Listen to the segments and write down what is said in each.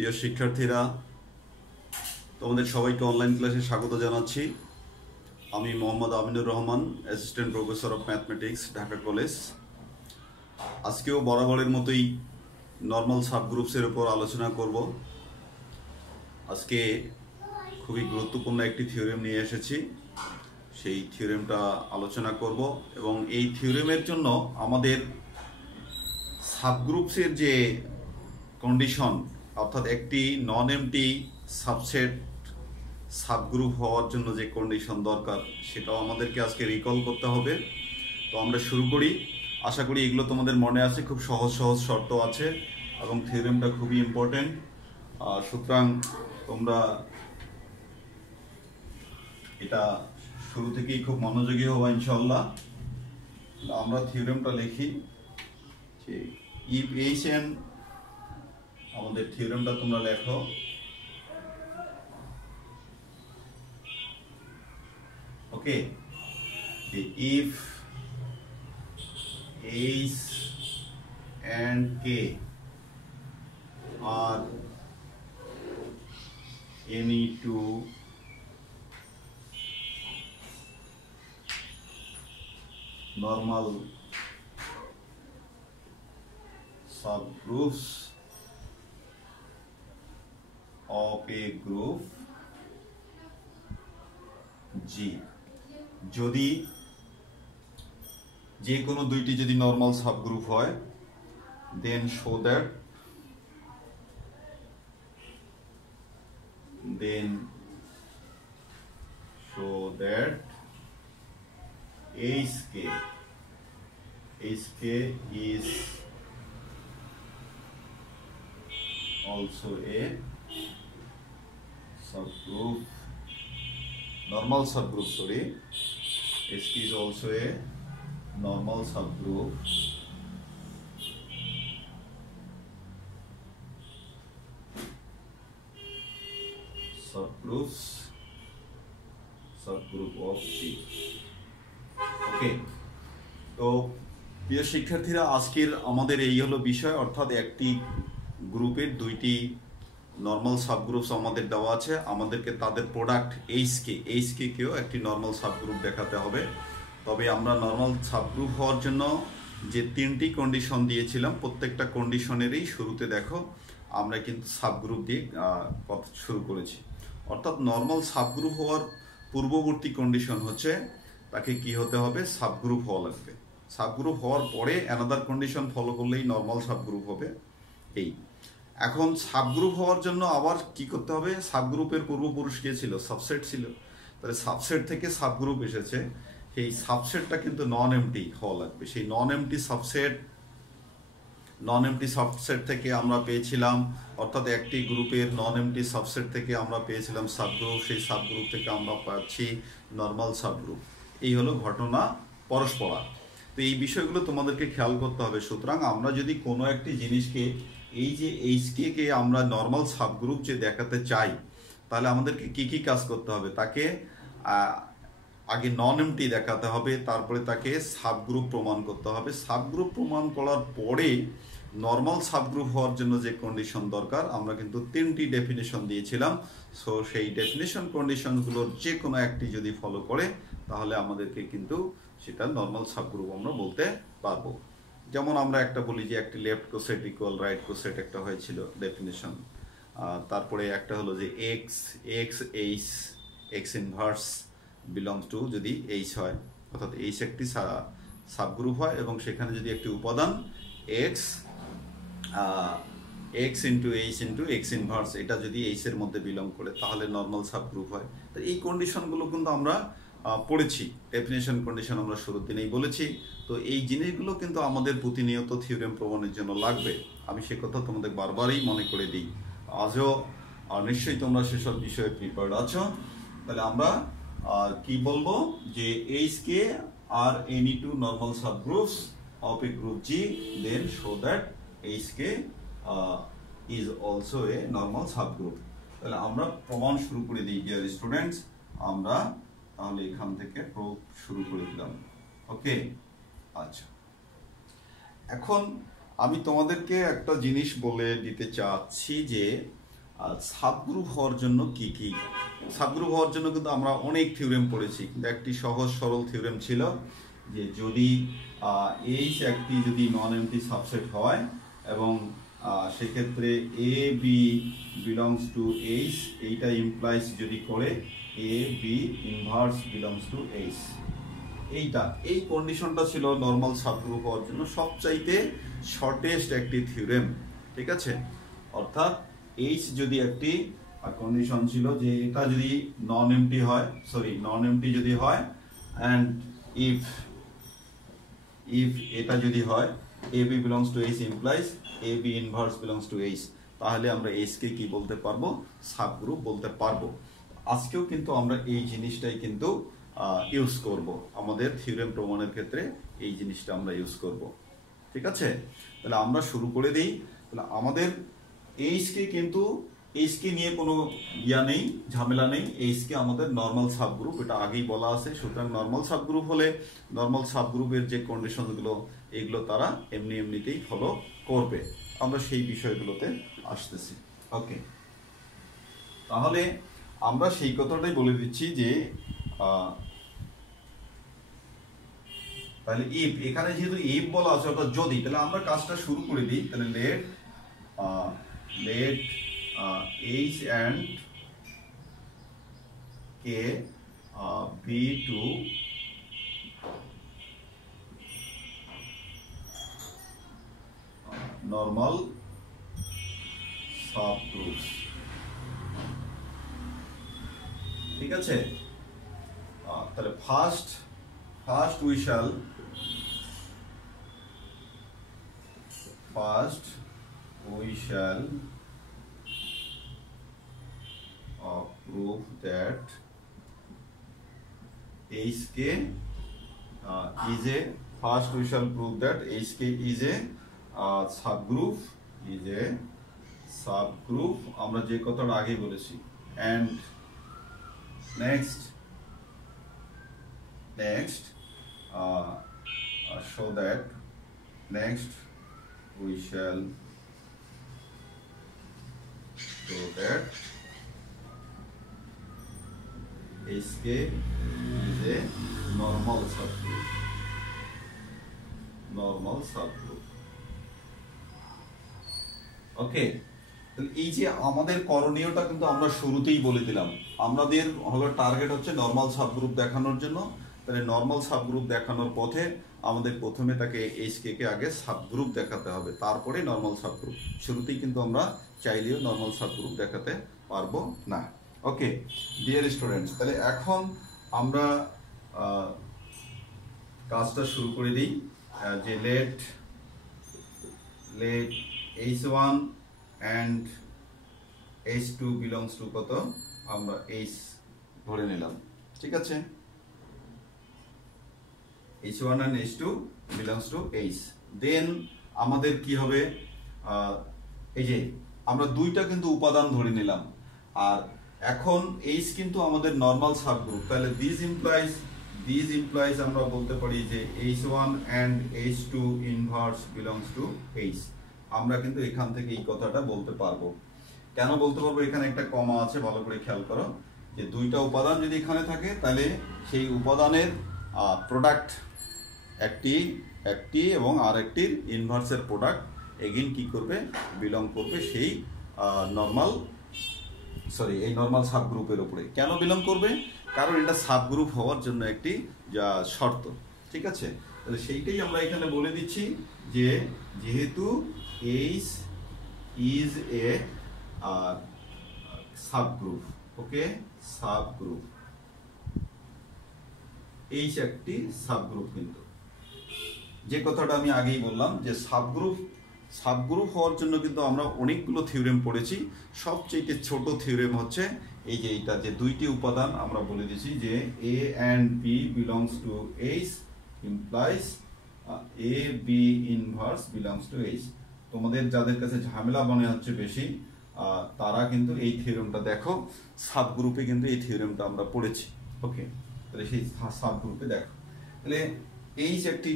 প্রিয় শিক্ষার্থীরা, তোমাদের সবাইকে অনলাইন ক্লাসে স্বাগত জানাচ্ছি। আমি Mohammad Aminur Rahman, assistant professor of mathematics, Dhaka college. আজকেও বরাবরের মতোই নর্মাল সাবগ্রুপসের উপর আলোচনা করব। আজকে খুবই গুরুত্বপূর্ণ একটি থিওরেম নিয়ে এসেছি, সেই থিওরেমটা আলোচনা করব। এবং এই থিওরেমের জন্য আমাদের সাবগ্রুপসের যে কন্ডিশন, অর্থাৎ একটি নন এমটি সাবসেট সাবগ্রুপ হওয়ার জন্য যে কন্ডিশন দরকার, সেটাও আমাদেরকে আজকে রিকল করতে হবে। তো আমরা শুরু করি। আশা করি এগুলো তোমাদের মনে আছে, খুব সহজ সহজ শর্ত আছে এবং থিওরেমটা খুবই ইম্পর্টেন্ট। সুতরাং তোমরা এটা শুরু থেকেই খুব মনোযোগী হবা ইনশাল্লাহ। আমরা থিওরেমটা লিখি যে ইফ এইচ এন, আমাদের থিওরেমটা তোমরা লেখো। Okay, if H and k are any two normal subgroups of a group G, যদি যে কোনো দুইটি যদি নর্মাল সাবগ্রুপ হয়, then show that HK is also a subgroup, normal subgroup, sorry, HK is also a normal subgroup of G. ওকে, তো প্রিয় শিক্ষার্থীরা, আজকের আমাদের এই হলো বিষয়, অর্থাৎ একটি গ্রুপের দুইটি নর্মাল সাবগ্রুপস আমাদের দেওয়া আছে। আমাদেরকে তাদের প্রোডাক্ট এইচকে কেও একটি নর্মাল সাবগ্রুপ দেখাতে হবে। তবে আমরা নর্মাল সাবগ্রুপ হওয়ার জন্য যে তিনটি কন্ডিশন দিয়েছিলাম, প্রত্যেকটা কন্ডিশনেরই শুরুতে দেখো আমরা কিন্তু সাবগ্রুপ দিয়ে কথা শুরু করেছি। অর্থাৎ নর্মাল সাবগ্রুপ হওয়ার পূর্ববর্তী কন্ডিশন হচ্ছে তাকে কি হতে হবে, সাবগ্রুপ হওয়া লাগবে। সাবগ্রুপ হওয়ার পরে অ্যানাদার কন্ডিশন ফলো করলেই নর্মাল সাবগ্রুপ হবে। এই এখন সাবগ্রুপ হওয়ার জন্য আবার কি করতে হবে, সাবগ্রুপের পূর্বপুরুষ কে ছিল, সাবসেট ছিল। তাহলে সাবসেট থেকে সাবগ্রুপ এসেছে, সেই সাবসেটটা কিন্তু নন এমটি হওয়া লাগবে। সেই নন এমটি সাবসেট থেকে আমরা পেয়েছিলাম, অর্থাৎ একটি গ্রুপের নন এমটি সাবসেট থেকে আমরা পেয়েছিলাম সাবগ্রুপ, সেই সাবগ্রুপ থেকে আমরা পাচ্ছি নর্মাল সাবগ্রুপ। এই হলো ঘটনা পরস্পরা। তো এই বিষয়গুলো তোমাদেরকে খেয়াল করতে হবে। সুতরাং আমরা যদি কোনো একটি জিনিসকে, এই যে এইচকে আমরা নর্মাল সাবগ্রুপ যে দেখাতে চাই, তাহলে আমাদেরকে কি কি কাজ করতে হবে, তাকে আগে নন এমটি দেখাতে হবে, তারপরে তাকে সাবগ্রুপ প্রমাণ করতে হবে। সাবগ্রুপ প্রমাণ করার পরে নর্মাল সাবগ্রুপ হওয়ার জন্য যে কন্ডিশন দরকার, আমরা কিন্তু তিনটি ডেফিনেশন দিয়েছিলাম। সো সেই ডেফিনেশন কন্ডিশনগুলোর যে কোনো একটি যদি ফলো করে, তাহলে আমাদেরকে কিন্তু সেটা নর্মাল সাবগ্রুপ আমরা বলতে পারবো। যেমন আমরা একটা বলি যে একটি লেফট কোসেট ইকুয়াল রাইট কোসেট, একটা হয়েছিল ডেফিনেশন। তারপরে একটা হলো যে এক্স ইনভার্স বিলংস টু, যদি এইচ হয়, অর্থাৎ এইচ একটি সাবগ্রুপ হয় এবং সেখানে যদি একটি উপাদান এক্স ইন্টু এক্স ইনভার্স, এটা যদি এইচ এর মধ্যে বিলং করে, তাহলে নর্মাল সাবগ্রুপ হয়। তো এই কন্ডিশনগুলো কিন্তু আমরা পড়েছি, ডেফিনেশন কন্ডিশন আমরা শুরুর দিনেই বলেছি। তো এই জিনিসগুলো কিন্তু আমাদের প্রতিনিয়ত থিওরেম প্রমাণের জন্য লাগবে। আমি সে কথা তোমাদের বারবারই মনে করে দিই। আজও নিশ্চয়ই তোমরা সেসব বিষয়ে প্রিপেয়ার্ড আছো। তাহলে আমরা কি বলবো, যে H K are any two normal subgroups of a group G, then show that HK is also a normal subgroup. তাহলে আমরা প্রমাণ শুরু করে দিই ডিয়ার স্টুডেন্টস। আমরা তাহলে এখান থেকে প্রুফ শুরু করে দিলাম। ওকে, আচ্ছা, এখন আমি তোমাদেরকে একটা জিনিস বলে দিতে চাচ্ছি যে আর সাবগ্রুপ হওয়ার জন্য কি কি, সাবগ্রুপ হওয়ার জন্য কিন্তু আমরা অনেক থিওরেম পড়েছি, কিন্তু একটি সহজ সরল থিওরেম ছিল যে যদি এইচ একটি যদি নন এমটি সাবসেট হয় এবং সেক্ষেত্রে a b belongs to H, এইটা ইমপ্লাইজ যদি করে a b inverse belongs to H, এইটা এই কন্ডিশনটা ছিল নর্মাল সাবগ্রুপ হওয়ার জন্য সবচাইতে শর্টেস্ট একটি থিওরেম। ঠিক আছে, অর্থাৎ এইচ যদি একটি কন্ডিশন ছিল যে এটা যদি নন এমটি হয়, নন এমটি যদি হয়, অ্যান্ড ইফ এটা যদি হয় a b belongs to H implies a b inverse belongs to H, তাহলে আমরা এইচকে কি বলতে পারবো, সাবগ্রুপ বলতে পারবো। আজকেও কিন্তু আমরা এই জিনিসটাই কিন্তু ইউজ করব, আমাদের থিওরেম প্রমাণের ক্ষেত্রে এই জিনিসটা আমরা ইউজ করব। ঠিক আছে, তাহলে আমরা শুরু করে দিই। তাহলে আমাদের এইচকে নিয়ে কোনো নেই, ঝামেলা নেই। এইচকে আমাদের নর্মাল সাবগ্রুপ, এটা আগেই বলা আছে। সুতরাং নর্মাল সাবগ্রুপ হলে নর্মাল সাবগ্রুপের যে কন্ডিশনগুলো এগুলো তারা এমনিতেই ফলো করবে। আমরা সেই বিষয়গুলোতে আসতেছি। ওকে, তাহলে আমরা সেই কথাটাই বলে দিচ্ছি যে তাহলে ইফ, এখানে যেহেতু ইফ বলা আছে অর্থাৎ যদি, তাহলে আমরা কাজটা শুরু করে দিই। তাহলে let H and K be two normal subgroups. ঠিক আছে, তাহলে first we shall prove that HK is a, first we shall prove that HK is a subgroup, আমরা যে কথাটা আগে বলেছি। and next show that we shall show that HK is a normal subgroup। ওকে, এই যে আমাদের করণীয়টা কিন্তু আমরা শুরুতেই বলে দিলাম, আমাদের হলো টার্গেট হচ্ছে নর্মাল সাবগ্রুপ দেখানোর জন্য। তাহলে নর্মাল সাবগ্রুপ দেখানোর পথে আমাদের প্রথমে তাকে এইচকে কে আগে সাবগ্রুপ দেখাতে হবে, তারপরে নর্মাল সাবগ্রুপ। শুরুতেই কিন্তু আমরা চাইলেও নর্মাল সাবগ্রুপ দেখাতে পারবো না। ওকে ডিয়ার স্টুডেন্টস, তাহলে এখন আমরা কাজটা শুরু করে দিই। যে late H1 and H2 belongs to কত, আমরা H ধরে নিলাম। ঠিক আছে, H1 and H2 belongs to H। দেন আমাদের কি হবে, এই যে আমরা দুইটা কিন্তু উপাদান ধরে নিলাম, আর এখন H কিন্তু আমাদের নর্মাল সাবগ্রুপ। তাহলে দিস ইমপ্লাইজ আমরা বলতে পারি যে H1 and H2 inverse belongs to H। আমরা কিন্তু এখান থেকে এই কথাটা বলতে পারবো। কেন বলতে পারবো, এখানে একটা কমা আছে, ভালো করে খেয়াল করো। যে দুইটা উপাদান যদি এখানে থাকে তাহলে সেই উপাদানের প্রোডাক্ট একটি এবং আরেকটির ইনভার্সের প্রোডাক্ট এগেইন কি করবে, বিলং করবে সেই এই নর্মাল সাবগ্রুপের উপরে। কেন বিলং করবে, কারণ এটা সাবগ্রুপ হওয়ার জন্য একটি শর্ত। ঠিক আছে, তাহলে সেইটাই আমরা এখানে বলে দিচ্ছি যে যেহেতু H is a subgroup, okay, subgroup, H একটি সাবগ্রুপ। কিন্তু যে কথাটা আমি আগেই বললাম যে সাবগ্রুপ হওয়ার জন্য কিন্তু আমরা অনেকগুলো থিওরেম পড়েছি। সবচেয়ে ছোট থিওরেম হচ্ছে এই যে এইটা, যে দুইটি উপাদান আমরা বলে দিয়েছি যে A and B belongs to H implies A B inverse belongs to H। তোমাদের যাদের কাছে ঝামেলা মনে হচ্ছে বেশি, তারা কিন্তু এই থিওরেমটা দেখো, সাবগ্রুপে কিন্তু এই থিওরেমটা আমরা পড়েছি। ওকে, তাহলে সেই সাবগ্রুপে দেখো, তাহলে H একটি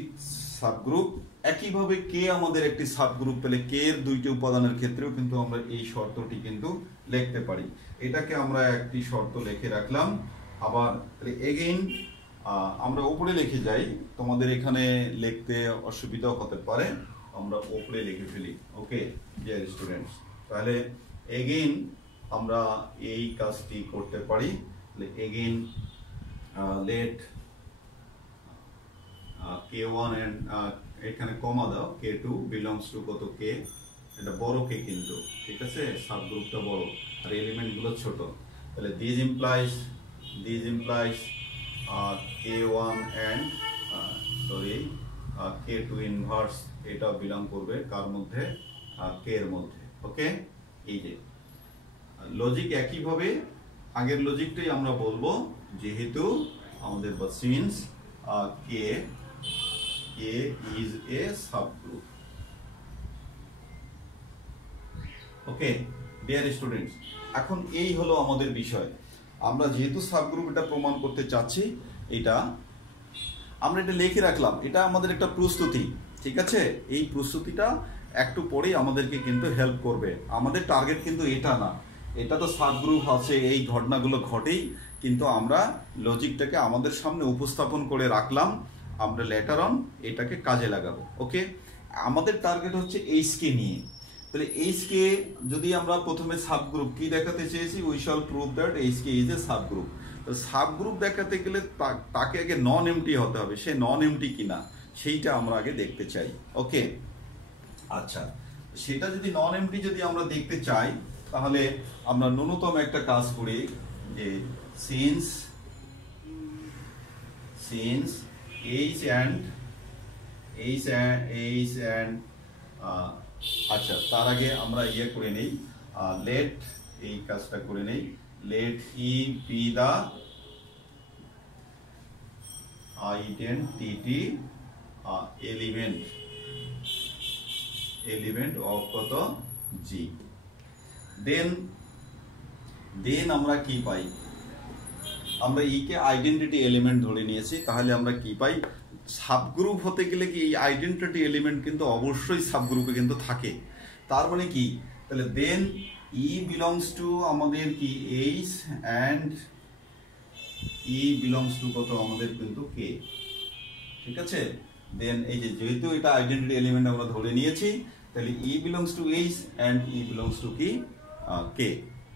সাবগ্রুপ একইভাবে কে আমাদের একটি সাবগ্রুপ পেলে কে এর দুইটি উপাদানের ক্ষেত্রেও কিন্তু আমরা এই শর্তটি কিন্তু লিখতে পারি। এটাকে আমরা একটি শর্ত লিখে রাখলাম। আবার এগেইন আমরা উপরে লিখে যাই, তোমাদের এখানে লিখতে অসুবিধা হতে পারে, আমরা উপরে লিখে ফেলি। ওকে ডিয়ার স্টুডেন্টস, তাহলে এগেইন আমরা এই কাজটি করতে পারি। এগেইন লেট k1 এন্ড এখানে কমা দাও, k2 বিলংস টু কত কে, এটা বড় কে কিন্তু, ঠিক আছে, সাবগ্রুপটা বড় আর এলিমেন্টগুলো ছোট। তাহলে this implies k1 and k2 inverse, এটা বিলং করবে কার মধ্যে, কে এর মধ্যে। ওকে, এই যে লজিক একইভাবে আগের লজিকটাই আমরা বলবো, যেহেতু আমাদের বা since K is a subgroup. Okay dear students, এখন এই হলো আমাদের বিষয়। আমরা যেহেতু সাবগ্রুপ এটা প্রমাণ করতে চাচ্ছি, এটা আমরা এটা লিখে রাখলাম, এটা আমাদের একটা প্রস্তুতি, ঠিক আছে। এই প্রস্তুতিটা একটু পরেই আমাদেরকে কিন্তু হেল্প করবে। আমাদের টার্গেট কিন্তু এটা না, এটা তো সাবগ্রুপ আছে, এই ঘটনাগুলো ঘটেই, কিন্তু আমরা লজিকটাকে আমাদের সামনে উপস্থাপন করে রাখলাম, আমরা লেটার অন এটাকে কাজে লাগাবো। ওকে, আমাদের টার্গেট হচ্ছে এইচকে নিয়ে। তাহলে এইচকে যদি আমরা প্রথমে সাবগ্রুপ কি দেখাতে চেয়েছি, we shall prove that HK is a subgroup. তো সাবগ্রুপ দেখাতে গেলে তাকে আগে নন এমটি হতে হবে, সে নন এমটি কিনা সেইটা আমরা আগে দেখতে চাই। ওকে, আচ্ছা, সেটা যদি নন এমটি যদি আমরা দেখতে চাই, তাহলে আমরা ন্যূনতম একটা কাজ করি, যে সিন্স H and আচ্ছা, তার আগে আমরা ইয়ে করে নেই, লেট এই কাজটা করে নেই, let e be the identity element of কত জি। দেন আমরা কি পাই, আমরা ই কে আইডেন্টিটি এলিমেন্ট ধরে নিয়েছি, তাহলে আমরা কি পাই, সাবগ্রুপ হতে গেলে কি এই আইডেন্টিটি এলিমেন্ট কিন্তু অবশ্যই সাবগ্রুপে কিন্তু থাকে। তার মানে কি, তাহলে দেন ই বিলংস টু আমাদের কি H and e belongs to কত আমাদের কিন্তু কে, ঠিক আছে। দেন এই যে যেহেতু এটা আইডেন্টিটি এলিমেন্ট আমরা ধরে নিয়েছি, তাহলে e belongs to H and e belongs to কি কে,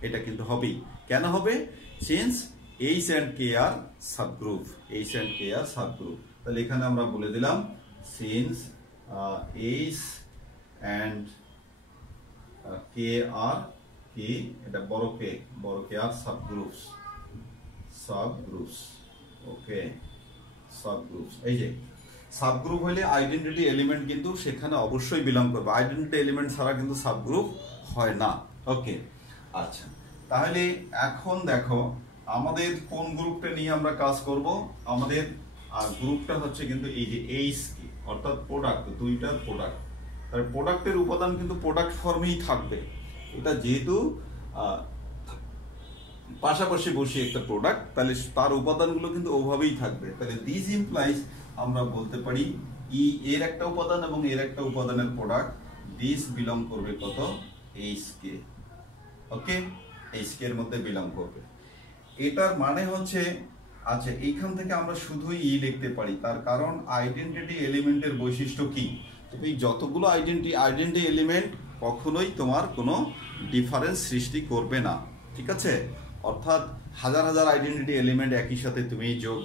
এটা কিন্তু হবেই। কেন হবে, since H and K are subgroup, H and K are subgroup। তাহলে এখানে আমরা বলে দিলাম since H and K are কি, এটা বড় K are subgroups। ওকে, সাবগ্রুপস, এই যে সাবগ্রুপ হলে আইডেন্টিটি এলিমেন্ট কিন্তু সেখানে অবশ্যই বিলং করবে, আইডেন্টিটি এলিমেন্ট ছাড়া কিন্তু সাবগ্রুপ হয় না। ওকে, আচ্ছা, তাহলে এখন দেখো আমাদের কোন গ্রুপটা নিয়ে আমরা কাজ করব। আমাদের গ্রুপটা হচ্ছে কিন্তু এই যে এইচ কি, অর্থাৎ প্রোডাক্ট, দুইটার প্রোডাক্ট। তার প্রোডাক্টের উপাদান কিন্তু প্রোডাক্ট ফর্মেই থাকবে, এটা যেহেতু পাশাপাশি বসে একটা প্রোডাক্ট, তাহলে তার উপাদানগুলো কিন্তু ওভাবেই থাকবে। তাহলে দিস ইমপ্লাইজ আমরা বলতে পারি ই এর একটা উপাদান এবং এর একটা উপাদানের প্রোডাক্ট, দিস বিলং করবে কত এইচ কে। ওকে, এইচ কে এর মধ্যে বিলং করবে। এটার মানে হচ্ছে, আচ্ছা, এইখান থেকে আমরা শুধুই ই লিখতে পারি, তার কারণ আইডেন্টিটি এলিমেন্টের বৈশিষ্ট্য কি, তুমি যতগুলো আইডেন্টিটি এলিমেন্ট কখনোই তোমার কোনো ডিফারেন্স সৃষ্টি করবে না, ঠিক আছে। অর্থাৎ হাজার হাজার আইডেন্টিটি এলিমেন্ট একই সাথে তুমি যোগ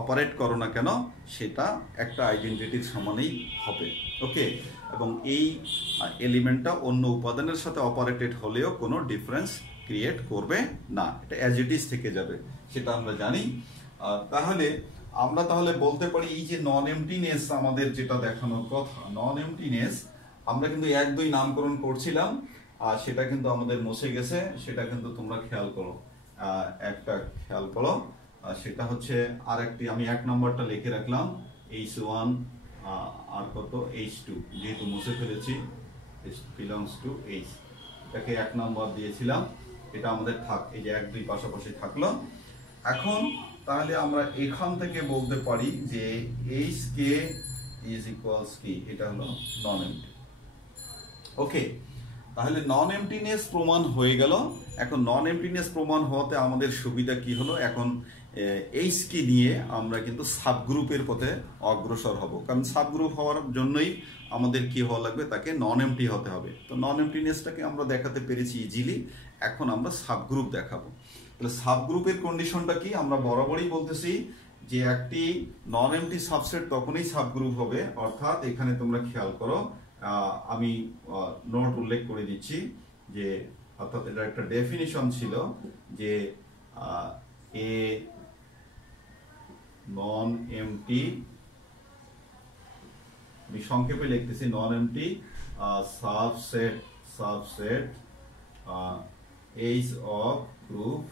অপারেট করো না কেন, সেটা একটা আইডেন্টিটির সমানেই হবে। ওকে, এবং এই এলিমেন্টটা অন্য উপাদানের সাথে অপারেটেড হলেও কোনো ডিফারেন্স ক্রিয়েট করবে না, এটা অ্যাজ ইট ইজ থেকে যাবে, সেটা আমরা জানি। তাহলে আমরা বলতে পারি এই যে নন এমটিনেস আমাদের যেটা দেখানোর কথা, নন এমটিনেস আমরা কিন্তু 1-2 নামকরণ করছিলাম, আর সেটা কিন্তু আমাদের মুছে গেছে, সেটা কিন্তু তোমরা খেয়াল করো, একটা খেয়াল করো, সেটা হচ্ছে আরেকটি, আমি 1 নম্বরটা লিখে রাখলাম H1 আর কত H2, যেহেতু মুছে ফেলেছি বিলংস টু H, এটাকে 1 নম্বর দিয়েছিলাম, এটা আমাদের থাক, এই যে 1-2 পাশাপাশি থাকলো। এখন তাহলে আমরা এখান থেকে বলতে পারি যে এইচ কে ইজ ইকুয়ালস কি, এটা হলো নন এমটি। ওকে, তাহলে নন এমটিনেস প্রমাণ হয়ে গেল। এখন নন এমটিনেস প্রমাণ হওয়াতে আমাদের সুবিধা কি হলো, এখন এইচ কে নিয়ে আমরা কিন্তু সাবগ্রুপের পথে অগ্রসর হব, কারণ সাবগ্রুপ হওয়ার জন্যই আমাদের কি হওয়া লাগবে, তাকে নন এমটি হতে হবে। তো নন এমটিনেসটাকে আমরা দেখাতে পেরেছি ইজিলি, এখন আমরা সাবগ্রুপ দেখাবো। তাহলে সাবগ্রুপের কন্ডিশনটা কি, আমরা বরাবরই বলতেছি যে একটি নন এমটি সাবসেট তখনই সাবগ্রুপ হবে, অর্থাৎ এখানে তোমরা খেয়াল করো, আমি নোট উল্লেখ করে দিচ্ছি যে, অর্থাৎ এটা একটা ডেফিনিশন ছিল যে এ নন এমটি, আমি সংক্ষেপে লিখতেছি, নন MT subset H of group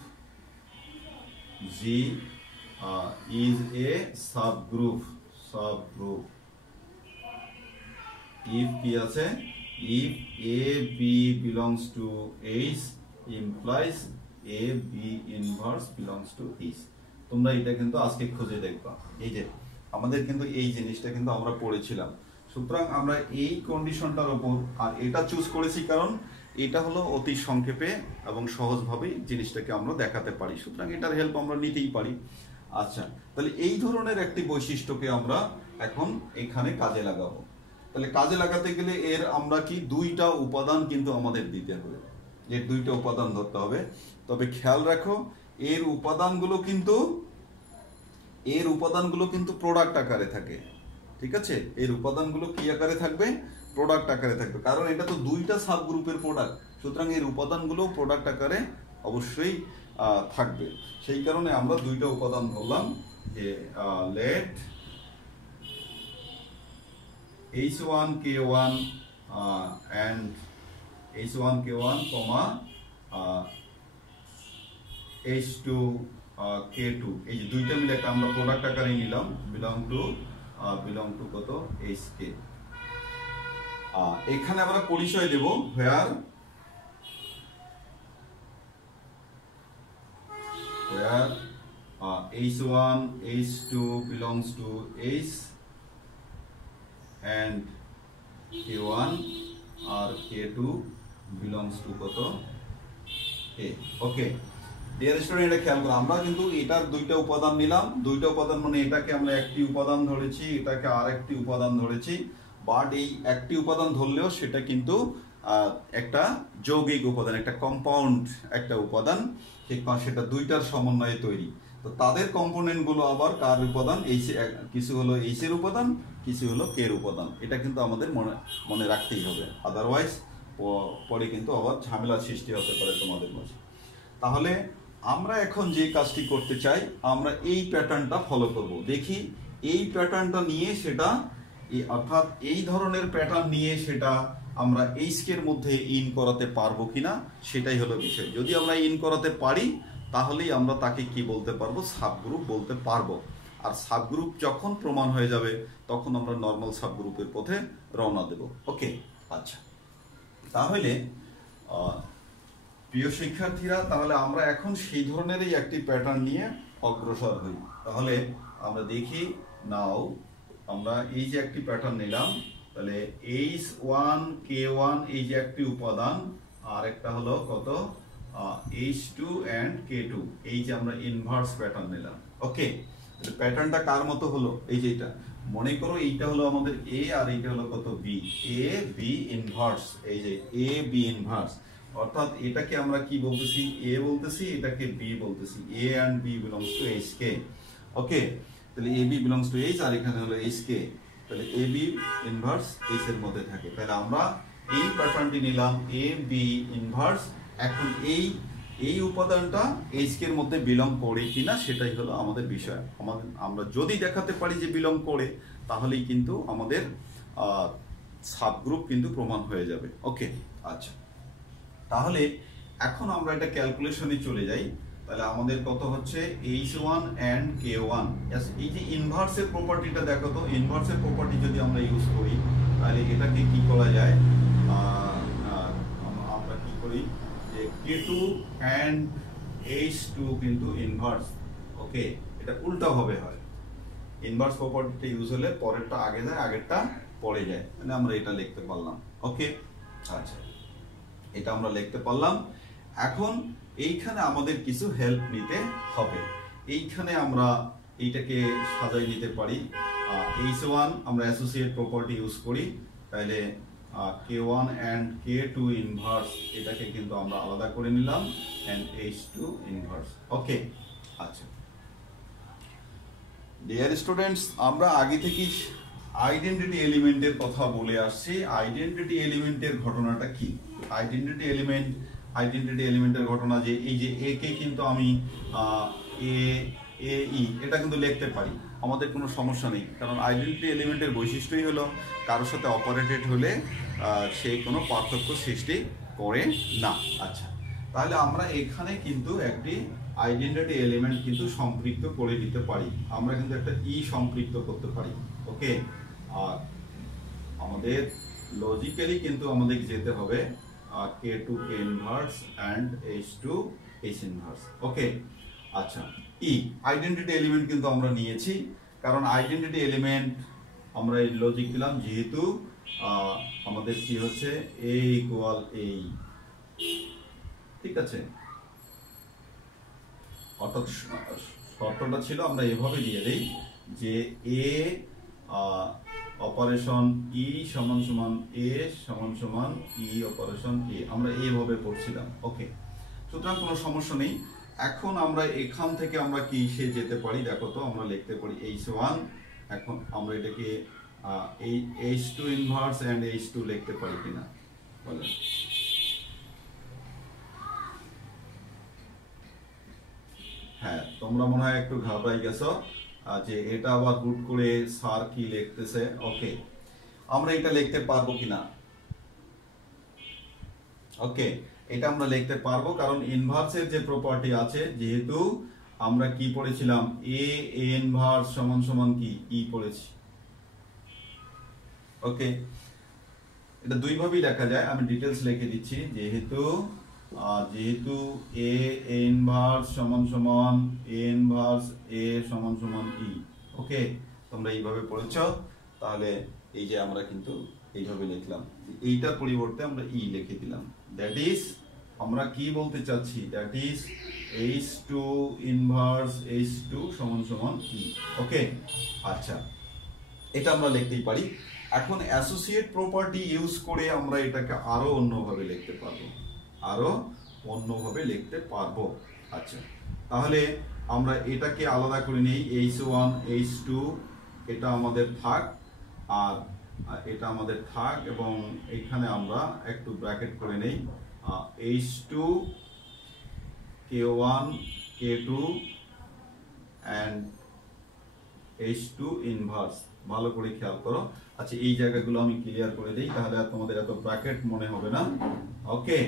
G is a subgroup if কি আছে, if A B belongs to H implies A B inverse belongs to H। তোমরা এটা কিন্তু আজকে খুঁজে দেখবা, এই যে আমাদের কিন্তু এই জিনিসটা কিন্তু আমরা পড়েছিলাম। সুতরাং আমরা এই কন্ডিশনটার উপর আর এটা চুজ করেছি কারণ এটা হলো অতি সংক্ষেপে এবং সহজভাবে জিনিসটাকে আমরা দেখাতে পারি, সুতরাং এটার হেল্প আমরা নিতেই পারি। আচ্ছা, তাহলে এই ধরনের একটি বৈশিষ্ট্যকে আমরা এখন এখানে কাজে লাগাবো। তাহলে কাজে লাগাতে গেলে এর আমরা কি দুইটা উপাদান কিন্তু আমাদের দিতে হবে, এর দুইটা উপাদান ধরতে হবে। তবে খেয়াল রাখো, এর উপাদানগুলো কিন্তু প্রোডাক্ট আকারে থাকে, ঠিক আছে? এর উপাদানগুলো কি আকারে থাকবে, প্রোডাক্ট আকারে থাকবে, কারণ এটা তো দুইটা সাবগ্রুপের প্রোডাক্ট, সুতরাং এর উপাদানগুলো প্রোডাক্ট আকারে অবশ্যই থাকবে। সেই কারণে আমরা দুইটা উপাদান ধরলাম যে late H1K1 and H1K1 H2K2, এই যে দুইটা মিলে একটা আমরা প্রোডাক্ট আকারে নিলাম, বিলং টু কত, HK। এখানে আমরা পরিচয় দেব where H1 H2 belongs to H and K1 আর K2 belongs to কত, A। ওকে ডিয়ার স্টুডেন্ট, এটা খেয়াল করো, আমরা কিন্তু এটার দুইটা উপাদান নিলাম, দুইটা উপাদান মানে এটাকে আমরা একটি উপাদান ধরেছি, এটাকে আরেকটি উপাদান ধরেছি, বাট এই একটি উপাদান ধরলেও সেটা কিন্তু একটা যৌগিক উপাদান, একটা কম্পাউন্ড একটা উপাদান, সেটা দুইটার সমন্বয়ে তৈরি। তো তাদের কম্পোনেন্ট গুলো আবার কার উপাদান, কিছু হলো এইচ এর উপাদান, কিছু হলো কে এর উপাদান। এটা কিন্তু আমাদের মনে রাখতেই হবে, আদারওয়াইজ পরে কিন্তু আবার ঝামেলার সৃষ্টি হতে পারে তোমাদের মাঝে। তাহলে আমরা এখন যে কাজটি করতে চাই, আমরা এই প্যাটার্নটা ফলো করব। দেখি এই প্যাটার্নটা নিয়ে সেটা, অর্থাৎ এই ধরনের প্যাটার্ন নিয়ে সেটা আমরা এইচকে এর মধ্যে ইন করাতে পারবো কিনা, সেটাই হলো বিষয়। যদি আমরা ইন করাতে পারি তাহলেই আমরা তাকে কি বলতে পারবো, সাবগ্রুপ বলতে পারবো। আর সাবগ্রুপ যখন প্রমাণ হয়ে যাবে তখন আমরা নর্মাল সাবগ্রুপের পথে রওনা দেব। ওকে, আচ্ছা, তাহলে প্রিয় শিক্ষার্থীরা, তাহলে আমরা এখন সেই ধরনেরই একটি প্যাটার্ন নিয়ে অগ্রসর হই। তাহলে আমরা দেখি, নাও আমরা এই যে একটি প্যাটার্ন নিলাম, তাহলে H1K1 এই যে একটি উপাদান, আর একটা হলো কত, H2 and K2, এই যে আমরা ইনভার্স প্যাটার্ন নিলাম। ওকে, প্যাটার্নটা কার মতো হলো, এই যে এটা মনে করো, এইটা হলো আমাদের A আর এইটা হলো কত, B, A B ইনভার্স, এই যে A B ইনভার্স, অর্থাৎ এটাকে আমরা কি বলতেছি, A বলতেছি, এটাকে B বলতেছি, A and B belongs to HK। ওকে, তাহলে AB belongs to H আর এখানে হলো HK, তাহলে AB ইনভার্স H এর মধ্যে থাকে। তাহলে আমরা এই প্যাটার্নটি নিলাম, A B ইনভার্স। এখন এই উপাদানটা HK এর মধ্যে বিলং করে কিনা সেটাই হলো আমাদের বিষয়। আমরা যদি দেখাতে পারি যে বিলং করে, তাহলেই কিন্তু আমাদের সাবগ্রুপ কিন্তু প্রমাণ হয়ে যাবে। ওকে, আচ্ছা, তাহলে এখন আমরা এটা ক্যালকুলেশনে চলে যাই। তাহলে আমাদের কত হচ্ছে, H1 and K1। এই যে ইনভার্সের প্রপার্টিটা দেখো তো, ইনভার্সের প্রপার্টি যদি আমরা ইউজ করি তাহলে এটাকে কি করা যায়, আমরা কি করি যে K2 and H2 কিন্তু ইনভার্স। ওকে, এটা উল্টা ভাবে হয়, ইনভার্স প্রপার্টিটা ইউজ হলে পরেরটা আগে যায়, আগেরটা পরে যায়, মানে আমরা এটা লিখতে পারলাম। ওকে, আচ্ছা, এটা আমরা লিখতে পারলাম। এখন এইখানে আমাদের কিছু হেল্প নিতে হবে। এইখানে আমরা এইটাকে সাজাই নিতে পারি। H1 আমরা অ্যাসোসিয়েট প্রপার্টি ইউজ করি, তাহলে K1 and K2 ইনভার্স এটাকে কিন্তু আমরা আলাদা করে নিলাম, and H2 ইনভার্স। ওকে, আচ্ছা ডিয়ার স্টুডেন্টস, আমরা আগে থেকেই আইডেন্টিটি এলিমেন্টের কথা বলে আসছি। আইডেন্টিটি এলিমেন্টের ঘটনাটা কি? আইডেন্টিটি এলিমেন্টের ঘটনা যে এই যে এ কে কিন্তু আমি ই এটা কিন্তু লিখতে পারি, আমাদের কোনো সমস্যা নেই, কারণ আইডেন্টিটি এলিমেন্টের বৈশিষ্ট্যই হলো কারোর সাথে অপারেটেড হলে সে কোনো পার্থক্য সৃষ্টি করে না। আচ্ছা, তাহলে আমরা এখানে কিন্তু একটি আইডেন্টিটি এলিমেন্ট কিন্তু সম্পৃক্ত করে দিতে পারি, আমরা কিন্তু একটা ই সম্পৃক্ত করতে পারি। ওকে, আর আমাদের লজিক্যালি কিন্তু আমাদের যেতে হবে K2 K inverse and H2 H inverse. Okay, আচ্ছা, ই আইডেন্টিটি এলিমেন্ট কিন্তু আমরা নিয়েছি, কারণ আইডেন্টিটি এলিমেন্ট আমরা এই লজিক দিলাম যেহেতু আমাদের কি হচ্ছে A ইকুয়াল এই, ঠিক আছে, অর্থাৎ শর্তটা ছিল আমরা এভাবে দিয়ে দেই যে এ অপারেশন ই সমান সমান এ সমান সমান ই অপারেশন এ, আমরা এইভাবে পড়ছিলাম। ওকে, সুতরাং কোনো সমস্যা নেই। এখন আমরা এখান থেকে আমরা কি সে যেতে পারি, দেখো তো আমরা লিখতে পারি H1, এখন আমরা এটাকে এই H2 ইনভার্স এন্ড H2 লিখতে পারি কিনা বলেন? হ্যাঁ, তোমরা মনে হয় একটু ঘাবড়াই গেছো যে এটা আবার হুট করে স্যার কি লিখতেছে। ওকে, আমরা এটা লিখতে পারবো কিনা? ওকে, এটা আমরা লিখতে পারবো, কারণ ইনভার্সের যে প্রপার্টি আছে, যেহেতু আমরা কি পড়েছিলাম এ ইনভার্স সমান সমান কি ই পড়েছি। ওকে, এটা দুই ভাবেই লেখা যায়, আমি ডিটেইলস লিখে দিচ্ছি। যেহেতু এ ইনভার্স সমান সমান এ ইনভার্স এ সমান সমান ই। ওকে, তোমরা এইভাবে পড়েছো, তাহলে এই যে আমরা কিন্তু এইভাবে লিখলাম, এইটার পরিবর্তে আমরা ই লিখে দিলাম। দ্যাট ইজ আমরা কি বলতে চাচ্ছি, that is H2 inverse H2 সমান সমান ই। ওকে, আচ্ছা, এটা আমরা লিখতেই পারি। এখন অ্যাসোসিয়েট প্রপার্টি ইউজ করে আমরা এটাকে আরো অন্যভাবে লিখতে পারবো, আচ্ছা, তাহলে আমরা এটাকে আলাদা করে নেই, H1 H2 এটা আমাদের থাক, আর এটা আমাদের থাক, এবং এখানে আমরা একটু ব্র্যাকেট করে নেই H2 K1 K2 and H2 inverse. ভালো করে খেয়াল করো। আচ্ছা, এই জায়গাগুলো আমি ক্লিয়ার করে দিই, তাহলে আর তোমাদের এত ব্র্যাকেট মনে হবে না। ওকে,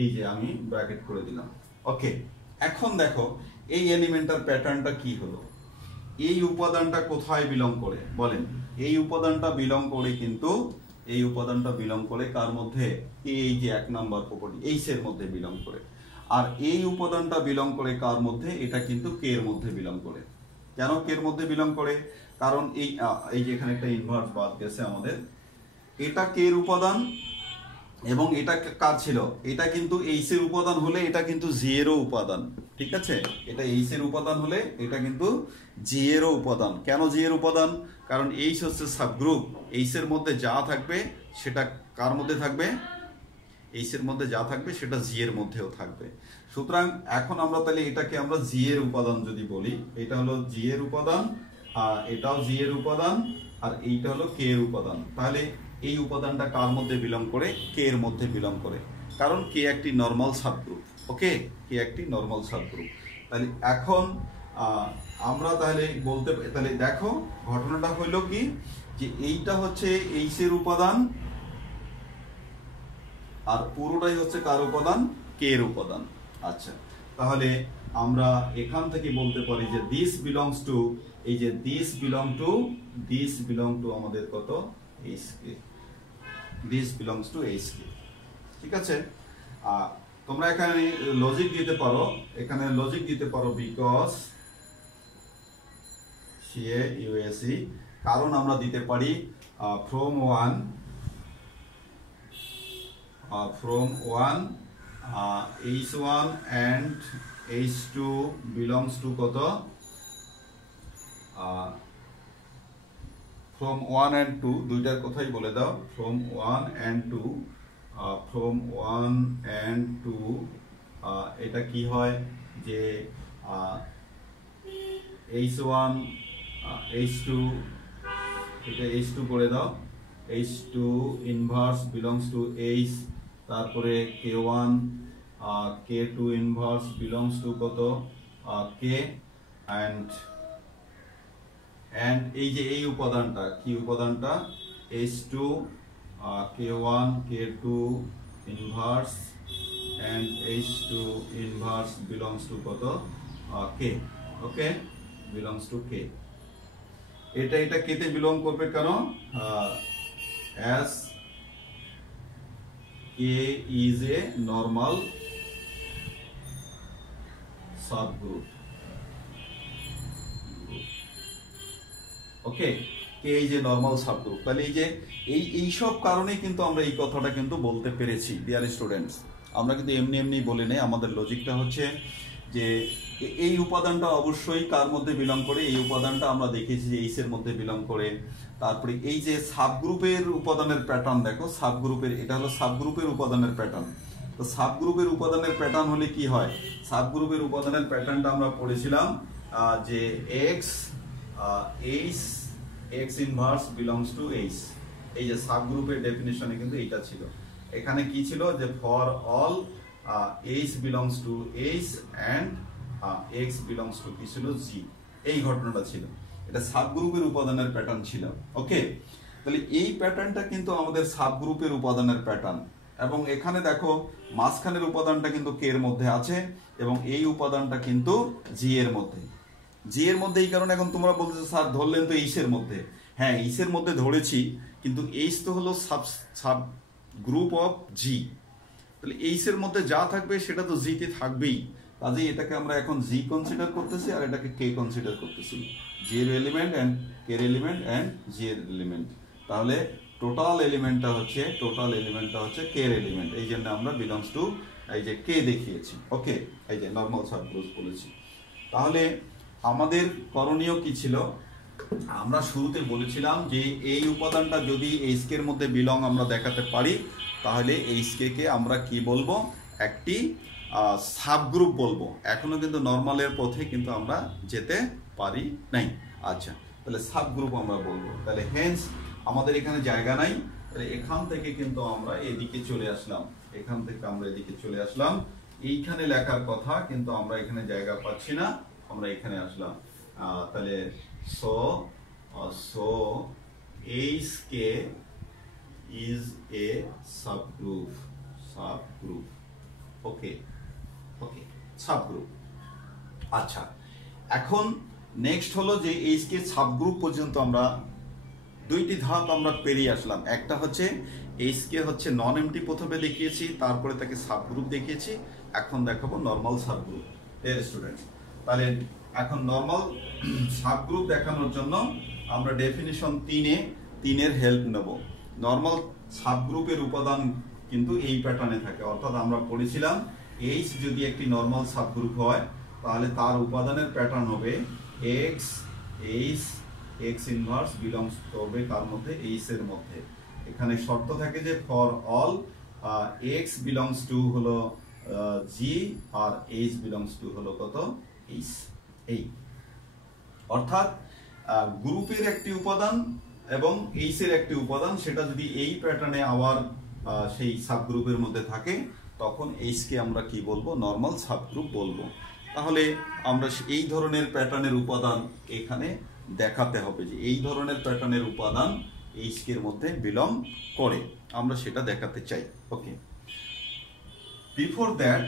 এই যে আমি ব্র্যাকেট করে দিলাম। ওকে, এখন দেখো এই এলিমেন্টার প্যাটার্নটা কি হলো, এই উপাদানটা কোথায় বিলং করে বলেন? এই উপাদানটা বিলং করে কিন্তু এই উপাদানটা বিলং করে কার মধ্যে? এই যে এক নাম্বার প্রপার্টি এইচ এর মধ্যে বিলং করে। আর এই উপাদানটা বিলং করে কার মধ্যে? এটা কিন্তু কে এর মধ্যে বিলং করে। কেন কে এর মধ্যে বিলং করে? কারণ এই যে এখানে একটা ইনভার্স বাদ গেছে আমাদের, এটা কে এর উপাদান এবং এটা কার ছিল? এটা কিন্তু এইচ এর উপাদান হলে এটা কিন্তু জি এরও উপাদান, ঠিক আছে? এটা এইচ এর উপাদান হলে এটা কিন্তু জি এরও উপাদান। কেন জি এর উপাদান? কারণ এইচ হচ্ছে সাবগ্রুপ, এইচ এর মধ্যে যা থাকবে সেটা কার মধ্যে থাকবে? এইচ এর মধ্যে যা থাকবে সেটা জি এর মধ্যেও থাকবে। সুতরাং এখন আমরা তাহলে এটাকে আমরা জি এর উপাদান যদি বলি, এটা হলো জি এর উপাদান, আর এটাও জি এর উপাদান, আর এইটা হলো কে এর উপাদান। তাহলে এই উপাদানটা কার মধ্যে বিলং করে? কে এর মধ্যে বিলং করে, কারণ কে একটি নরমাল সাবগ্রুপ। ওকে, কে একটি নরমাল সাবগ্রুপ। তাহলে এখন আমরা তাহলে বলতে, তাহলে দেখো ঘটনাটা হইলো কি, যে এইটা হচ্ছে এইচ এর উপাদান আর পুরোটাই হচ্ছে কার উপাদান? কে এর উপাদান। আচ্ছা, তাহলে আমরা এখান থেকে বলতে পারি যে দিস বিলংস টু, এই যে দিস বিলং টু আমাদের কত? H K. This belongs to H কে, ঠিক আছে? তোমরা এখানে লজিক দিতে পারো, বিকজ CAUSE, কারণ আমরা দিতে পারি from one H1 and H2 belongs to কত, from 1 and 2 দুইটার কথাই বলে দাও, from 1 and 2 from 1 and 2 এটা কি হয় যে H1 H2, এটা H2 করে দাও, H2 inverse belongs two H, তারপরে K1 K2 inverse belongs to কত K, and এই যে এই উপাদানটা কি উপাদানটা H2 K1 K2 inverse and H2 inverse belongs to কত K, okay, belongs to K, এটা কে তে বিলং করবে কেন, as K is a normal subgroup, okay, K is a normal subgroup। তাহলে এই যে এই সব কারণে কিন্তু আমরা এই কথাটা কিন্তু বলতে পেরেছি ডিয়ার স্টুডেন্টস, আমরা কিন্তু এমনি বলে নেই, আমাদের লজিকটা হচ্ছে যে এই উপাদানটা অবশ্যই কার মধ্যে বিলং করে, এই উপাদানটা আমরা দেখেছি যে এইচ এর মধ্যে বিলং করে। তারপরে এই যে সাবগ্রুপের উপাদানের প্যাটার্ন দেখো, সাবগ্রুপের এটা হলো সাবগ্রুপের উপাদানের প্যাটার্ন। তো সাবগ্রুপের উপাদানের প্যাটার্ন হলে কি হয়, সাবগ্রুপের উপাদানের প্যাটার্নটা আমরা পড়েছিলাম যে X inverse belongs two H, এই যে সাবগ্রুপের ডেফিনিশনে কিন্তু এইটা ছিল। এখানে কি ছিল যে for all H belongs two H and X belongs to কি ছিল G, এই ঘটনাটা ছিল, এটা সাবগ্রুপের উপাদানের প্যাটার্ন ছিল। ওকে, তাহলে এই প্যাটার্নটা কিন্তু আমাদের সাবগ্রুপের উপাদানের প্যাটার্ন, এবং এখানে দেখো মাঝখানের উপাদানটা কিন্তু K এর মধ্যে আছে এবং এই উপাদানটা কিন্তু G এর মধ্যে। G এর মধ্যে এই কারণে এখন তোমরা বলছো স্যার ধরলেন তো H এর মধ্যে, হ্যাঁ H এর মধ্যে ধরেছি, কিন্তু H তো হলো সাব গ্রুপ অফ G, তাহলে H এর মধ্যে যা থাকবে সেটা তো G তে থাকবেই, কাজেই এটাকে আমরা এখন G কনসিডার করতেছি আর এটাকে K কনসিডার করতেছি, G এর এলিমেন্ট এন্ড K এর এলিমেন্ট এন্ড G এর এলিমেন্ট। তাহলে টোটাল এলিমেন্টটা হচ্ছে K এর এলিমেন্ট, এই জন্য আমরা বিলংস টু এই যে K দেখিয়েছি। ওকে, এই যে নরমাল সাবগ্রুপ বলেছি। তাহলে আমাদের করণীয় কি ছিল, আমরা শুরুতে বলেছিলাম যে এই উপাদানটা যদি H এর মধ্যে বিলং আমরা দেখাতে পারি, তাহলে H কে আমরা কি বলবো, একটি সাবগ্রুপ বলবো। এখনো কিন্তু নরমালের পথে কিন্তু আমরা যেতে পারি নাই। আচ্ছা, তাহলে সাবগ্রুপ আমরা বলবো। তাহলে হেন্স আমাদের এখানে জায়গা নাই, তাহলে এখান থেকে কিন্তু আমরা এদিকে চলে আসলাম, এখান থেকে আমরা এদিকে চলে আসলাম, এইখানে লেখার কথা কিন্তু আমরা এখানে জায়গা পাচ্ছি না, আমরা এখানে আসলাম। তাহলে so HK is a subgroup, okay, subgroup. আচ্ছা, এখন নেক্সট হলো যে HK সাবগ্রুপ পর্যন্ত আমরা দুইটি ধাপ আমরা পেরিয়ে আসলাম। একটা হচ্ছে HK হচ্ছে নন এমটি প্রথমে দেখিয়েছি, তারপরে তাকে সাবগ্রুপ দেখিয়েছি, এখন দেখাবো নরমাল সাবগ্রুপ। ডিয়ার স্টুডেন্টস, তাহলে এখন নরমাল সাবগ্রুপ দেখানোর জন্য আমরা ডেফিনিশন 3-এর হেল্প নেব। নরমাল সাবগ্রুপের উপাদান কিন্তু এই প্যাটার্নে থাকে, অর্থাৎ আমরা পড়েছিলাম H যদি একটি নরমাল সাবগ্রুপ হয় তাহলে তার উপাদানের প্যাটার্ন হবে X ইনভার্স বিলংস করবে কার মধ্যে, H এর মধ্যে। এখানে শর্ত থাকে যে for all X belongs to হলো G আর H বিলংস টু হলো কত H, এই অর্থাৎ গ্রুপের একটি উপাদান এবং H এর একটি উপাদান, সেটা যদি এই প্যাটার্নে আবার সেই সাবগ্রুপের মধ্যে থাকে, তখন H কে আমরা কি বলবো, নরমাল সাবগ্রুপ বলবো। তাহলে আমরা এই ধরনের প্যাটার্নের উপাদান এখানে দেখাতে হবে যে এই ধরনের প্যাটার্নের উপাদান H এর মধ্যে বিলং করে, আমরা সেটা দেখাতে চাই। ওকে, বিফোর দ্যাট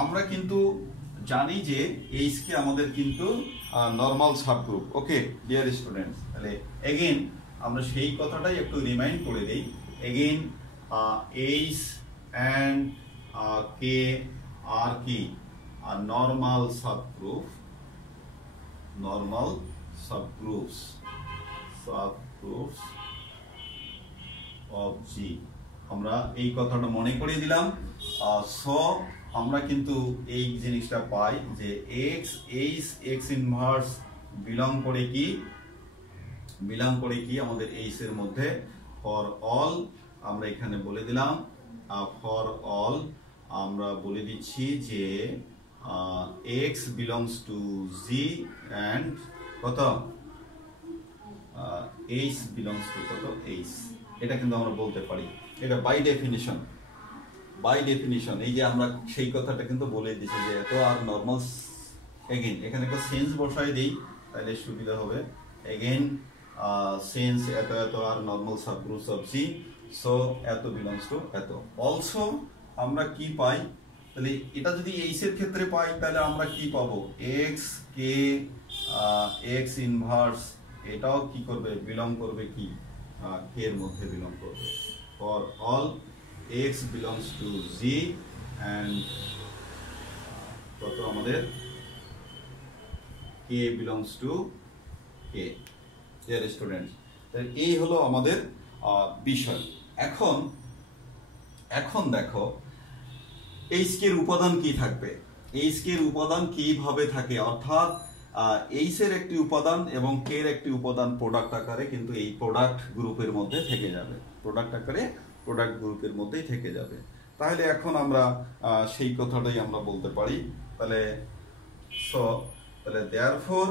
আমরা কিন্তু জানি যে H কে আমাদের কিন্তু normal subgroup. Okay dear students, তাহলে এগেইন আমরা সেই কথাটাই একটু রিমাইন্ড করে দেই। Again H and K are কি normal subgroup, subgroups of G আমরা এই কথাটা মনে করিয়ে দিলাম। সো আমরা কিন্তু এই জিনিসটা পাই যে x x ইনভার্স বিলং করে কি আমাদের h এর মধ্যে ফর অল আমরা এখানে বলে দিলাম ফর অল আমরা বলে দিচ্ছি যে x belongs to G and কত h belongs to কত h এটা কিন্তু আমরা বলতে পারি। এটা বাই ডেফিনিশন এই যে আমরা সেই কথাটা কিন্তু বলে দিচ্ছি যে এত আর নরমাল এগেইন এখানে একটা সেন্স বসাই দেই তাহলে সুবিধা হবে। এগেইন সেন্স এত আর নরমাল সাবগ্রুপস অফ জি, সো এত বিলংস টু এত। অলসো আমরা কি পাই তাহলে এটা যদি এইচ এর ক্ষেত্রে পাই তাহলে আমরা কি পাবো এক্স কে এক্স ইনভার্স এটাও কি করবে বিলং করবে কি কে এর মধ্যে বিলং করবে। For all x belongs to Z and কত আমাদের k belongs to k dear students। তাহলে এই হলো আমাদের বিষয়। এখন দেখো h এর উপাদান কি থাকবে, h এর উপাদান কিভাবে থাকে, অর্থাৎ h এর একটি উপাদান এবং k এর একটি উপাদান প্রোডাক্ট আকারে কিন্তু এই প্রোডাক্ট গ্রুপের মধ্যে থেকে যাবে, প্রোডাক্ট আকারে প্রোডাক্ট গ্রুপের মধ্যেই থেকে যাবে। তাহলে এখন আমরা সেই কথাটাই আমরা বলতে পারি। তাহলে দেয়ারফর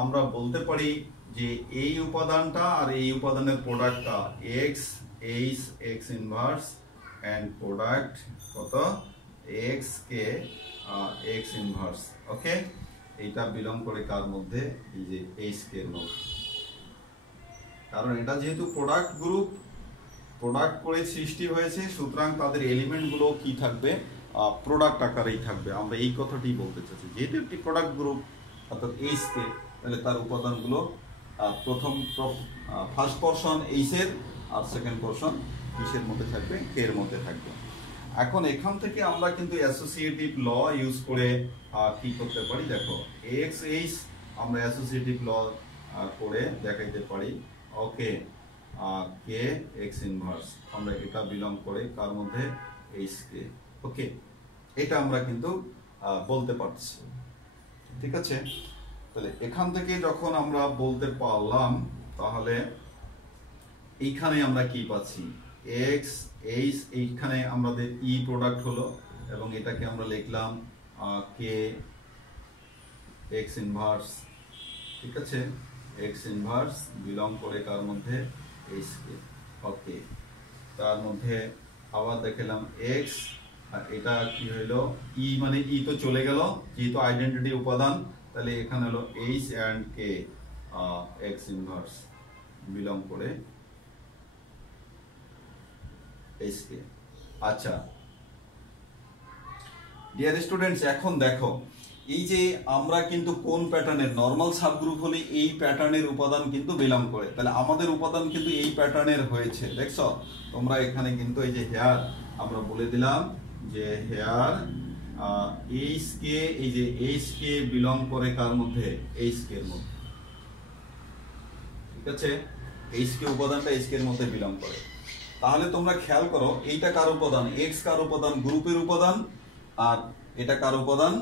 আমরা বলতে পারি যে এই উপাদানটা আর এই উপাদানের প্রোডাক্টটা x H x inverse and product কত এক্স কে এক্স ইনভার্স। ওকে, এইটা বিলং করে কার মধ্যে, এই যে এইচ কে এর মধ্যে, কারণ এটা যেহেতু প্রোডাক্ট গ্রুপ প্রোডাক্ট করে সৃষ্টি হয়েছে, সুতরাং তাদের এলিমেন্ট গুলো কি থাকবে প্রোডাক্ট আকারেই থাকবে। আমরা এই কথাটি বলতে চাচ্ছি, যেহেতু একটি প্রোডাক্ট গ্রুপ অর্থাৎ এইচ কে, তাহলে তার উপাদানগুলো প্রথম ফার্স্ট পোরশন এইচ এর আর সেকেন্ড পোরশন কিসের মধ্যে থাকবে, কে এর মধ্যে থাকবে। এখন এখান থেকে আমরা কিন্তু অ্যাসোসিয়েটিভ ল ইউজ করে কি করতে পারি, দেখো এক্স এইচ আমরা অ্যাসোসিয়েটিভ ল করে দেখাইতে পারি। ওকে, কে এক্স ইনভার্স আমরা এটা বিলং করে কার মধ্যে, এইচ কে। ওকে, এটা আমরা কিন্তু বলতে পারছি, ঠিক আছে। তাহলে এখান থেকে যখন আমরা বলতে পারলাম, তাহলে এইখানে আমরা কি পাচ্ছি, এক্স এইচ, এইখানে আমাদের ই প্রোডাক্ট হলো এবং এটাকে আমরা লিখলাম কে এক্স ইনভার্স, ঠিক আছে। এক্স ইনভার্স বিলং করে কার মধ্যে, এইচ কে। ওকে, তার মধ্যে আবার দেখালাম এক্স, আর এটা কি হইলো ই, মানে ই তো চলে গেল যেহেতু আইডেন্টিটি উপাদান, তাহলে এখানে হলো H and K x inverse belong করে এইচ কে। আচ্ছা ডিয়ার স্টুডেন্টস, এখন দেখো এই যে আমরা কিন্তু কোন প্যাটার্নের, নরমাল সাবগ্রুপ হলে এই প্যাটার্নের উপাদান কিন্তু বিলং করে, তাহলে আমাদের উপাদান কিন্তু এই প্যাটার্নের হয়েছে। দেখছো তোমরা এখানে কিন্তু এই যে হেয়ার আমরা বলে দিলাম যে হেয়ার এইচ কে, এই যে এইচ কে বিলং করে কার মধ্যে, এইচ কে এর মধ্যে, ঠিক আছে। এইচ কে উপাদানটা এইচ কে এর মধ্যে বিলং করে। তাহলে তোমরা খেয়াল করো এইটা কার উপাদান, এক্স কার উপাদান, গ্রুপের উপাদান, আর এটা কার উপাদান,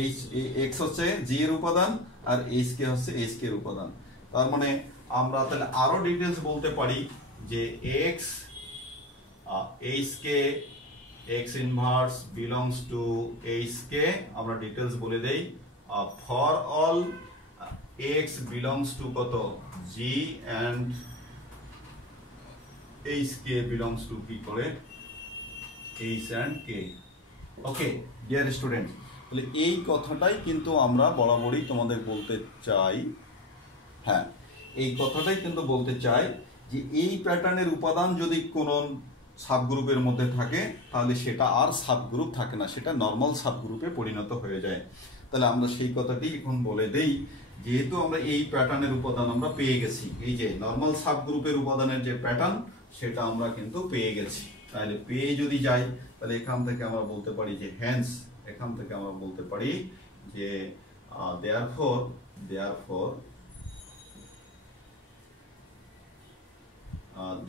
এইচ এক্স হচ্ছে জি এর উপাদান আর এইচ কে হচ্ছে এইচ কে এর উপাদান। তার মানে আমরা তাহলে আরো ডিটেইলস বলতে পারি যে x H K x inverse belongs to H K, আমরা ডিটেইলস বলে দেই for all x belongs to কত, G and H K belongs to কি করে, H and K. Okay dear student, তাহলে এই কথাটাই কিন্তু আমরা বরাবরই তোমাদের বলতে চাই, হ্যাঁ এই কথাটাই কিন্তু বলতে চাই যে এই প্যাটার্নের উপাদান যদি কোন সাবগ্রুপের মধ্যে থাকে তাহলে সেটা আর সাবগ্রুপ থাকে না, সেটা নরমাল সাবগ্রুপে পরিণত হয়ে যায়। তাহলে আমরা সেই কথাটি এখন বলে দেই, যেহেতু আমরা এই প্যাটার্নের উপাদান আমরা পেয়ে গেছি, এই যে নরমাল সাবগ্রুপের উপাদানের যে প্যাটার্ন সেটা আমরা কিন্তু পেয়ে গেছি। তাহলে পেয়ে যদি যাই তাহলে এখান থেকে আমরা বলতে পারি যে হ্যান্স, এখান থেকে আমরা বলতে পারি যে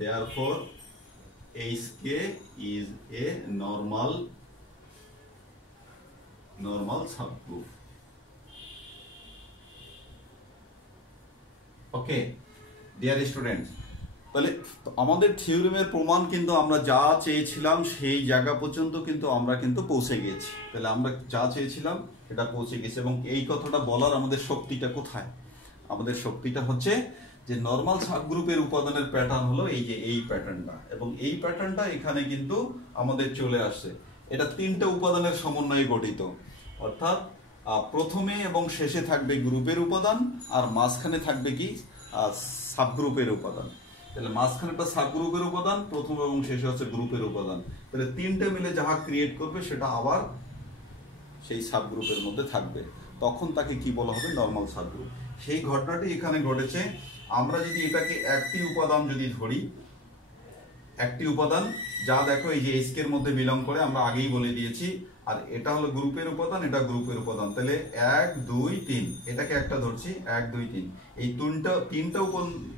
therefore HK is a normal subgroup. Okay dear students, তাহলে আমাদের থিওরেমের প্রমাণ কিন্তু আমরা যা চেয়েছিলাম সেই জায়গা পর্যন্ত কিন্তু আমরা কিন্তু পৌঁছে গেছি। তাহলে আমরা যা চেয়েছিলাম এটা পৌঁছে গেছি। এবং এই কথাটা বলার আমাদের শক্তিটা কোথায়? আমাদের শক্তিটা হচ্ছে যে নর্মাল সাবগ্রুপের উপাদানের প্যাটার্ন হলো এই যে এই প্যাটার্নটা, এবং এই প্যাটার্নটা এখানে কিন্তু আমাদের চলে আসছে। এটা তিনটা উপাদানের সমন্বয়ে গঠিত, অর্থাৎ প্রথমে এবং শেষে থাকবে গ্রুপের উপাদান, আর মাঝখানে থাকবে কি সাবগ্রুপের উপাদান। তাহলে মাঝখানে একটা সাবগ্রুপের উপাদান, প্রথম এবং শেষে হচ্ছে গ্রুপের উপাদান। তাহলে তিনটে মিলে যাহা ক্রিয়েট করবে সেটা আবার সেই সাবগ্রুপের মধ্যে থাকবে, তখন তাকে কি বলা হবে? Normal subgroup. সেই ঘটনাটি এখানে ঘটেছে। আমরা যদি এটাকে একটি উপাদান যদি ধরি, একটি উপাদান যা দেখো এই যে এইচকে এর মধ্যে বিলং করে, আমরা আগেই বলে দিয়েছি, আর এটা হলো গ্রুপের উপাদান, এটা গ্রুপের উপাদান। তাহলে 1 2 3 এটাকে একটা ধরছি, 1 2 3 এই তিনটা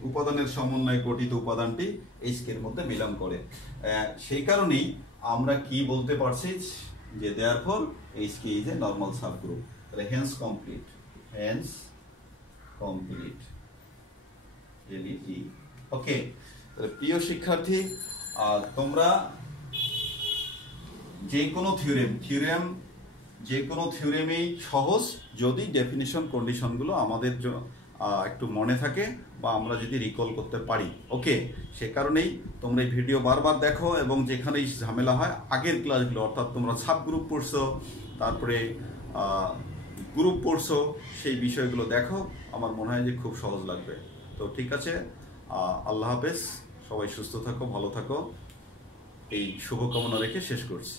উপাদানের সমন্বয়ে গঠিত উপাদানটি এইচকে এর মধ্যে বিলং করে। সেই কারণেই আমরা কি বলতে পারছি যে therefore HK is a normal subgroup। তাহলে hence complete LET। ওকে, তাহলে প্রিয় শিক্ষার্থী, তোমরা যে কোনো থিওরেমেই সহজ, যদি ডেফিনিশন কন্ডিশনগুলো আমাদের একটু মনে থাকে বা আমরা যদি রিকল করতে পারি। ওকে, সে কারণেই তোমরা এই ভিডিও বারবার দেখো, এবং যেখানেই ঝামেলা হয় আগের ক্লাসগুলো, অর্থাৎ তোমরা সাব গ্রুপ পড়ছো, তারপরে গ্রুপ পড়ছো, সেই বিষয়গুলো দেখো। আমার মনে হয় যে খুব সহজ লাগবে। তো ঠিক আছে, আল্লাহ হাফেজ, সবাই সুস্থ থাকো, ভালো থাকো, এই শুভকামনা রেখে শেষ করছি।